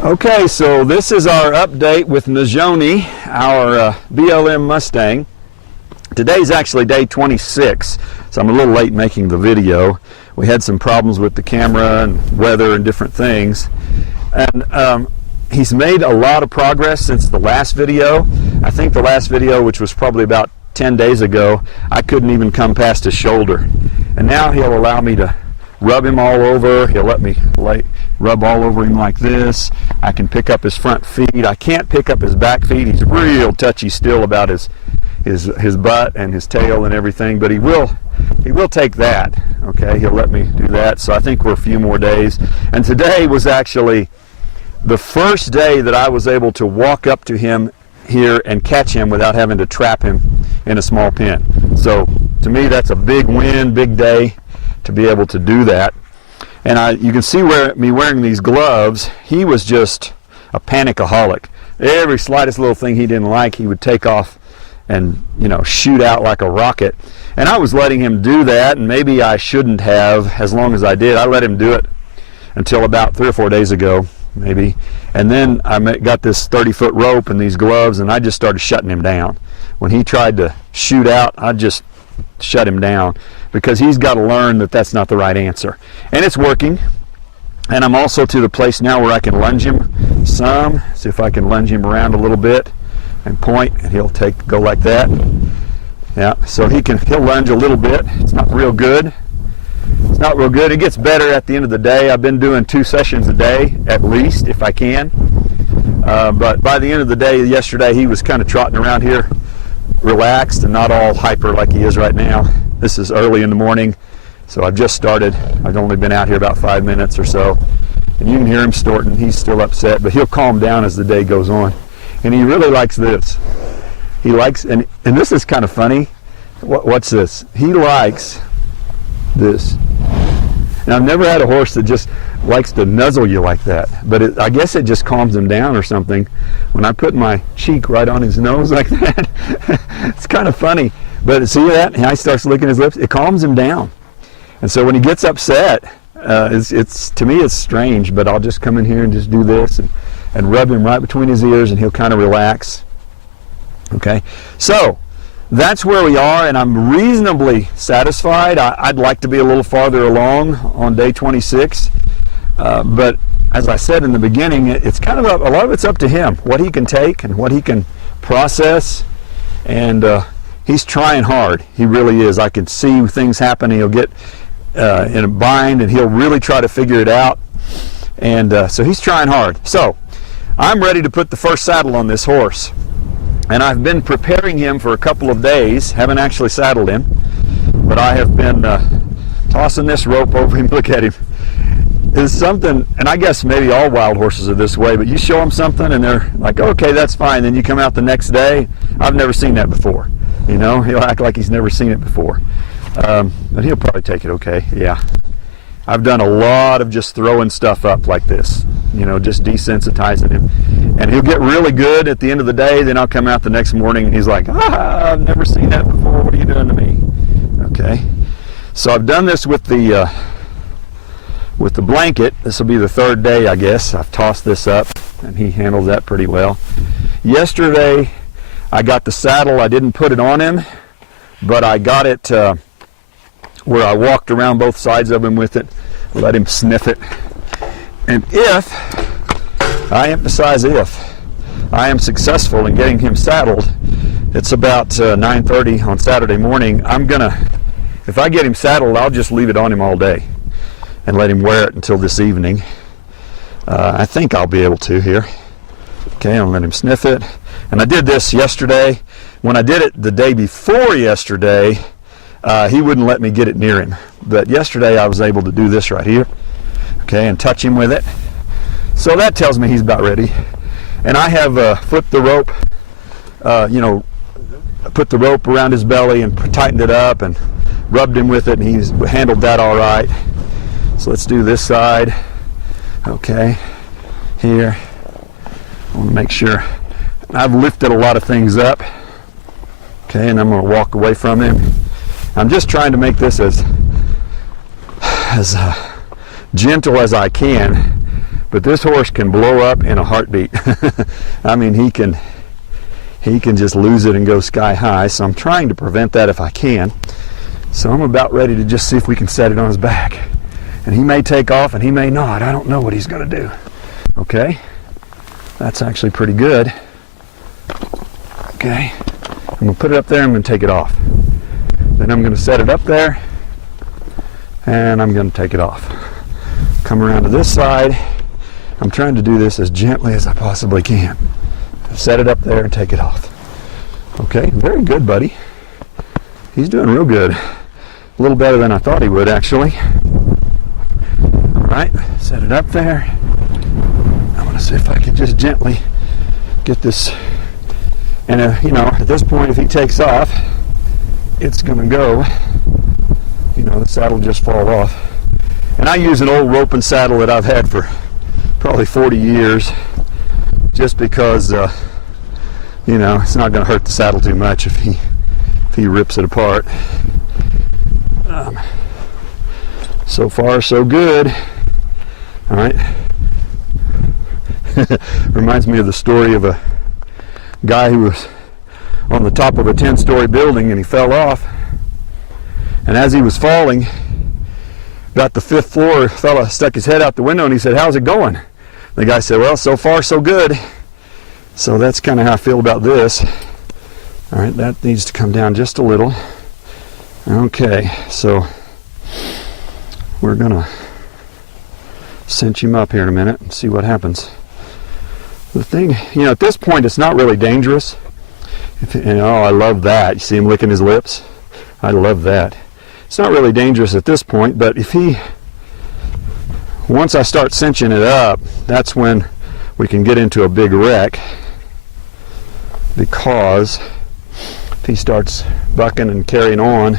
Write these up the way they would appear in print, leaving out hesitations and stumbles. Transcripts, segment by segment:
Okay, so this is our update with Najoni, our BLM Mustang. Today's actually day 26, so I'm a little late making the video. We had some problems with the camera and weather and different things. And he's made a lot of progress since the last video. I think the last video, which was probably about 10 days ago, I couldn't even come past his shoulder. And now he'll allow me to rub him all over. He'll let me rub all over him like this. I can pick up his front feet. I can't pick up his back feet. He's real touchy still about his butt and his tail and everything, but he will take that. Okay, he'll let me do that. So I think we're a few more days. And today was actually the first day that I was able to walk up to him here and catch him without having to trap him in a small pen. So to me, that's a big win, big day to be able to do that. And you can see me wearing these gloves. He was just a panicaholic. Every slightest little thing he didn't like, he would take off and, shoot out like a rocket. And I was letting him do that, and maybe I shouldn't have, as long as I did. I let him do it until about 3 or 4 days ago, maybe. And then I got this 30-foot rope and these gloves, and I just started shutting him down. When he tried to shoot out, I just shut him down, because he's got to learn that that's not the right answer. And it's working. And I'm also to the place now where I can lunge him some. See if I can lunge him around a little bit and point, and he'll go like that. Yeah, so he'll lunge a little bit. It's not real good. It's not real good. It gets better at the end of the day. I've been doing 2 sessions a day at least, if I can. But by the end of the day yesterday, he was kind of trotting around here relaxed and not all hyper like he is right now. This is early in the morning, so I've just started. I've only been out here about 5 minutes or so, and you can hear him snorting. He's still upset, but he'll calm down as the day goes on. And he really likes this. He likes, and this is kind of funny. What's this? He likes this. Now, I've never had a horse that just likes to nuzzle you like that, but I guess it just calms him down or something. When I put my cheek right on his nose like that, it's kind of funny. But see that? And he starts licking his lips. It calms him down. And so when he gets upset, to me it's strange, but I'll just come in here and just do this and rub him right between his ears, and he'll kind of relax. Okay, so that's where we are, and I'm reasonably satisfied. I'd like to be a little farther along on day 26, but as I said in the beginning, it's kind of a lot of it's up to him, what he can take and what he can process, and he's trying hard. He really is. I can see things happen. He'll get in a bind, and he'll really try to figure it out, and so he's trying hard. So I'm ready to put the first saddle on this horse. And I've been preparing him for a couple of days. Haven't actually saddled him, but I have been tossing this rope over him. Look at him. It's something, and I guess maybe all wild horses are this way, but you show them something and they're like, okay, that's fine. Then you come out the next day, I've never seen that before. He'll act like he's never seen it before. But he'll probably take it okay, yeah. I've done a lot of just throwing stuff up like this, just desensitizing him. And he'll get really good at the end of the day, then I'll come out the next morning and he's like, I've never seen that before, what are you doing to me? Okay, so I've done this with the blanket. This will be the 3rd day, I guess. I've tossed this up, and he handles that pretty well. Yesterday, I got the saddle. I didn't put it on him, but I got it where I walked around both sides of him with it, let him sniff it. And if, I emphasize if, I am successful in getting him saddled, it's about 9:30 on Saturday morning, if I get him saddled, I'll just leave it on him all day and let him wear it until this evening. I think I'll be able to here. Okay, I'll let him sniff it. And I did this yesterday. When I did it the day before yesterday, he wouldn't let me get it near him. But yesterday I was able to do this right here, okay, and touch him with it. So that tells me he's about ready. And I have flipped the rope, put the rope around his belly and tightened it up and rubbed him with it, and he's handled that all right. So let's do this side. Okay, here. I want to make sure. I've lifted a lot of things up. Okay, and I'm going to walk away from him. I'm just trying to make this as gentle as I can But this horse can blow up in a heartbeat. I mean, he can just lose it and go sky high. So I'm trying to prevent that if I can. So I'm about ready to just see if we can set it on his back. And he may take off and he may not. I don't know what he's going to do. Okay. That's actually pretty good. Okay. I'm going to put it up there. I'm going to take it off. Then I'm going to set it up there. And I'm going to take it off. Come around to this side. I'm trying to do this as gently as I possibly can. Set it up there and take it off. Okay. Very good, buddy. He's doing real good. A little better than I thought he would, actually. All right, set it up there. I want to see if I can just gently get this. And, you know, at this point, if he takes off, it's going to go. You know, the saddle just fall off. And I use an old rope and saddle that I've had for probably 40 years just because, you know, it's not going to hurt the saddle too much if he rips it apart. So far, so good. All right. Reminds me of the story of a guy who was on the top of a 10-story building and he fell off. And as he was falling, about the 5th floor, a fella stuck his head out the window and he said, "How's it going?" The guy said, "Well, so far, so good." So that's kind of how I feel about this. All right, that needs to come down just a little. Okay, so we're gonna cinch him up here in a minute and see what happens. The thing, you know, at this point it's not really dangerous. Oh, I love that. You see him licking his lips? I love that. It's not really dangerous at this point, but if once I start cinching it up, that's when we can get into a big wreck, because if he starts bucking and carrying on,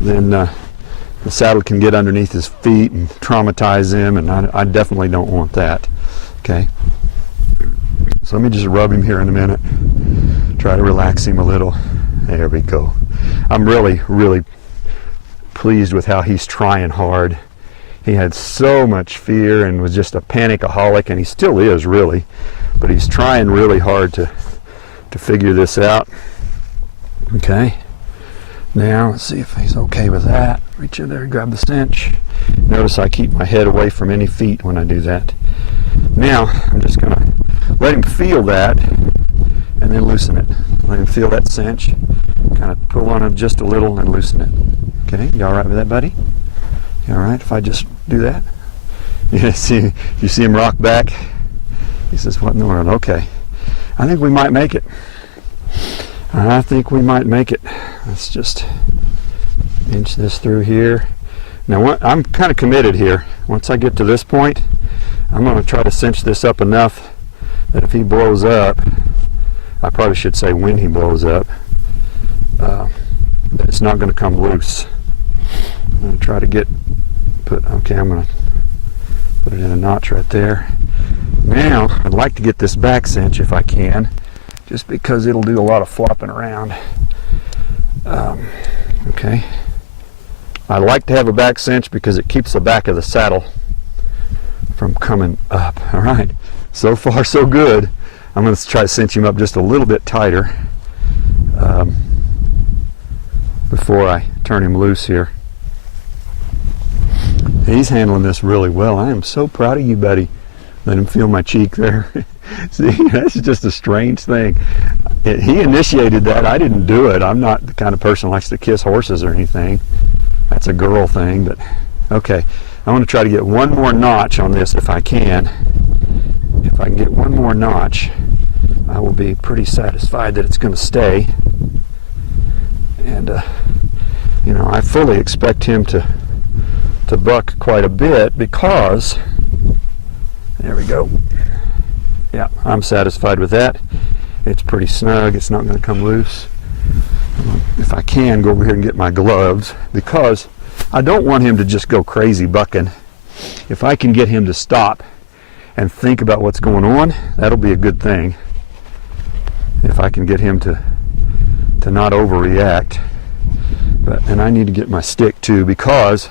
then the saddle can get underneath his feet and traumatize him, and I definitely don't want that. Okay, so let me just rub him here in a minute, try to relax him a little. There we go. I'm really, really pleased with how he's trying hard. He had so much fear and was just a panicaholic, and he still is, really, but he's trying really hard to figure this out. Okay, now let's see if he's okay with that. Reach in there and grab the cinch. Notice I keep my head away from any feet when I do that. Now I'm just going to let him feel that and then loosen it. Let him feel that cinch. Kind of pull on him just a little and loosen it. Okay, you all right with that, buddy? You all right if I just do that? You see him rock back? He says, "What in the world?" Okay, I think we might make it. I think we might make it. Let's just inch this through here. Now, I'm kind of committed here. Once I get to this point, I'm going to try to cinch this up enough that if he blows up, I probably should say when he blows up, that it's not going to come loose. I'm going to try to okay, I'm going to put it in a notch right there. Now, I'd like to get this back cinch if I can, just because it'll do a lot of flopping around. Okay. I like to have a back cinch because it keeps the back of the saddle from coming up. All right. So far, so good. I'm going to try to cinch him up just a little bit tighter before I turn him loose here. He's handling this really well. I am so proud of you, buddy. Let him feel my cheek there. See, that's just a strange thing. He initiated that. I didn't do it. I'm not the kind of person who likes to kiss horses or anything. That's a girl thing, but okay. I want to try to get one more notch on this if I can. If I can get one more notch, I will be pretty satisfied that it's going to stay. And, you know, I fully expect him to buck quite a bit because, there we go. Yeah, I'm satisfied with that. It's pretty snug. It's not going to come loose. If I can, go over here and get my gloves, because I don't want him to just go crazy bucking. If I can get him to stop and think about what's going on, that'll be a good thing. If I can get him to not overreact. And I need to get my stick too, because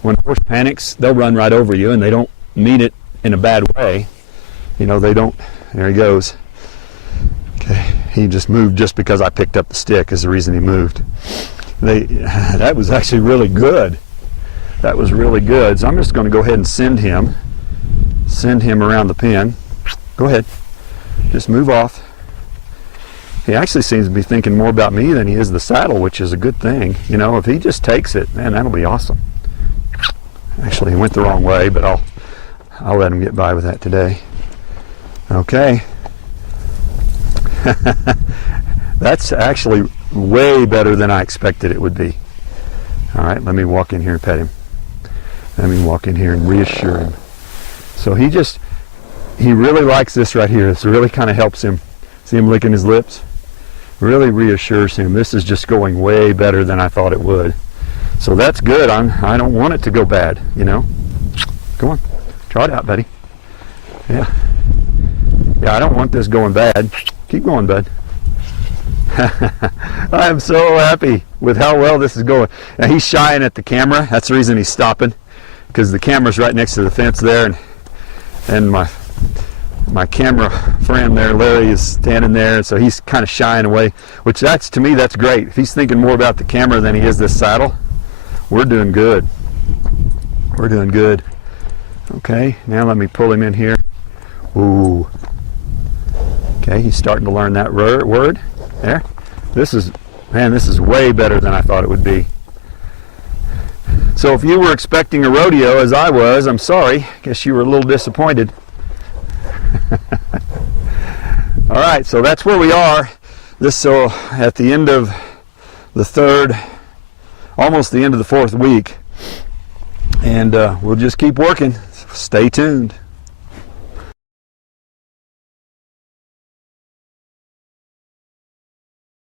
when a horse panics, they'll run right over you, and they don't mean it in a bad way. You know, they don't. There he goes. Okay, he just moved just because I picked up the stick is the reason he moved. That was actually really good. That was really good. So I'm just going to go ahead and send him around the pen. Go ahead. Just move off. He actually seems to be thinking more about me than he is the saddle, which is a good thing. You know, if he just takes it, man, that'll be awesome. Actually, he went the wrong way, but I'll let him get by with that today. Okay. That's actually way better than I expected it would be. All right, let me walk in here and pet him. Let me walk in here and reassure him. So he really likes this right here. This really kind of helps him. See him licking his lips? Really reassures him. This is just going way better than I thought it would. So that's good. I don't want it to go bad, you know. Come on, try it out, buddy. Yeah, I don't want this going bad. Keep going, bud. I am so happy with how well this is going. Now he's shying at the camera. That's the reason he's stopping, because the camera's right next to the fence there, and my camera friend there, Larry, is standing there, and so he's kind of shying away, which to me, that's great. If he's thinking more about the camera than he is this saddle, we're doing good. We're doing good. Okay, now let me pull him in here. Ooh. Okay, he's starting to learn that word. There. This is way better than I thought it would be. So if you were expecting a rodeo, as I was, I'm sorry. Guess you were a little disappointed. All right, so that's where we are. So at the end of the third, almost the end of the fourth week, and we'll just keep working. Stay tuned.